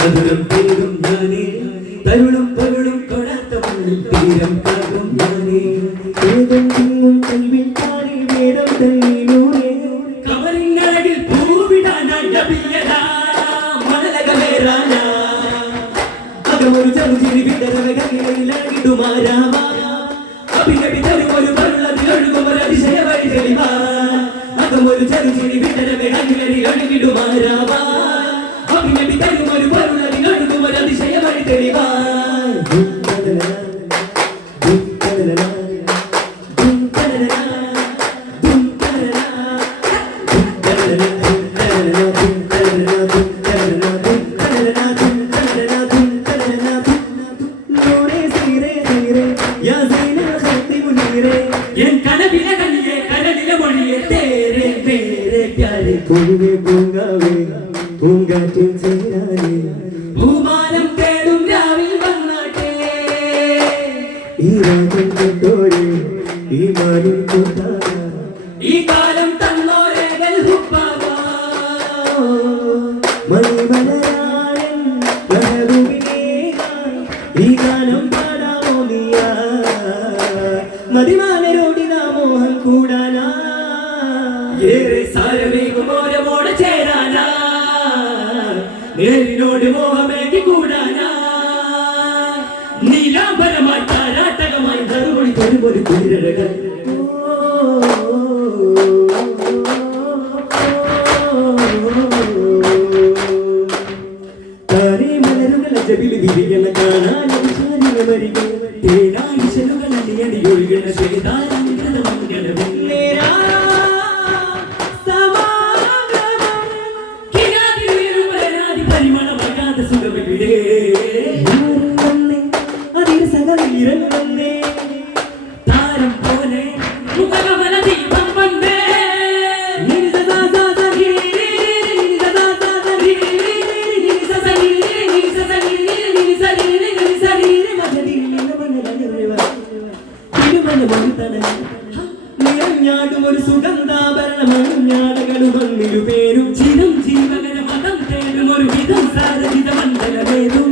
മധുരം തേടും ഞാനേ തരുളും പരുളും കൊടാത്ത മണ്ണിൽ തീരം കാക്കും ഞാനേ ഏതും തിങ്ങും കൽവിൽ താനേ വേടം തന്നീനൂരേ കവറിങ്ങഴകിൽ പൂവിടാനായി നബിയനാ മണലകമേറാനാ അകമൊരു ചെറുചിരി വിടരവെ കണ്ണിലഴകിടുമാരാവാ അഭിനബി തരുമൊരു പരുളതിലൊഴുകുമൊരു അതിശയ വഴി തെളിവാ അകമൊരു ചെറുചിരി വിടരവെ കണ്ണിലൊഴുകിടുമാരാവാ അഭിനബി തരുമൊരു പരുളതിലൊഴുകുമൊരു അതിശയ വഴി തെളിവാ ഭൂമാനം തേടും രാവിൽ വന്നാട്ടെ ഈ കാലം തന്നോരേകൽ ഹുബ്ബാവാ മണിമലരായൻ ഈ ഗാനം പാടാമോ നീയാ മതിമാനരോടിനാ മോഹൻ കൂടാനാ ഏറെ സാരമേകുമോരമോടെ ചേരാനാ നേരിനോട് മോഹമേകി കൂടാനാ നീലാംബരമായി താരാട്ടകമായി നറുമൊഴി തൊരുമൊരു കുളിരഴകൻ താരേ മലരുകൾ അജബിൽ വിരിയണ കാണാനും ശാലിന വരിക തേനായി ശലുകൾ അണിയണിയൊഴുകണ ശ്വേതാരംഗത മംഗളവും നേരാ താരം പോലെ മുഖകമല ദീപം വന്നേ നിറഞ്ഞാടും ഒരു സുഗന്ധാഭരണമഞ്ഞാടകളും വന്നിരു പേരും ചിരം ജീവകര മതം തേടും ഒരു വിധം സാരഥിത മണ്ഡലമേതും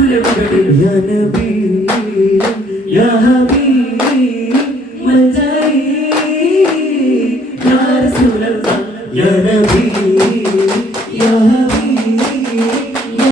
Ya Nabi, Ya Habib, Manjai, Ya Rasulullah, Ya Nabi.